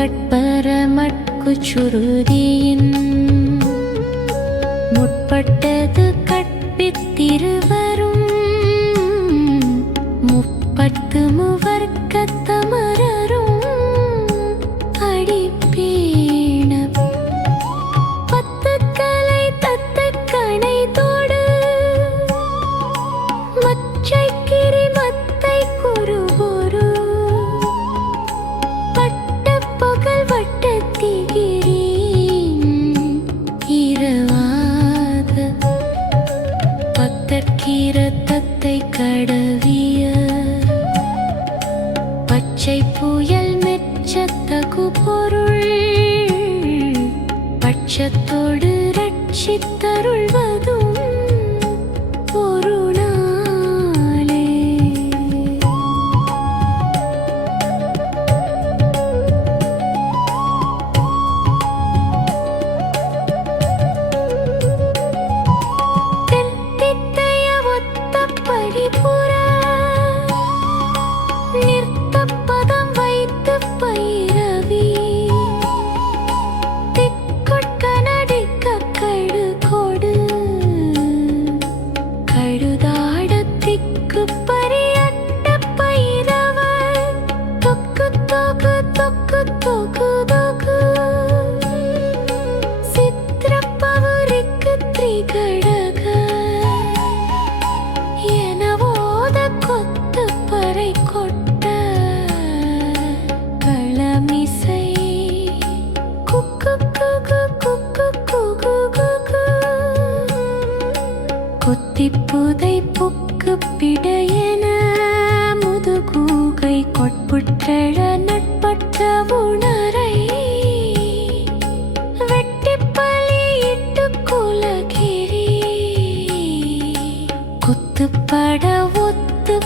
கட்பரமட்கு சுருதியின் முற்பட்டது கற்பித்திருவரும் முப்பத்து முவ பத்தற்கீர கடவிய பச்சை புயல் மெச்சத்தகு பொருள் பட்சத்தோடு ரட்சித்தருள்வதும் por புக்கு பிடையன முதுகூகை கொட்புற்றழ நட்பற்ற உணரை. வெட்டிப்பலியிட்டு குலகிரி. குத்துப்பட ஒத்து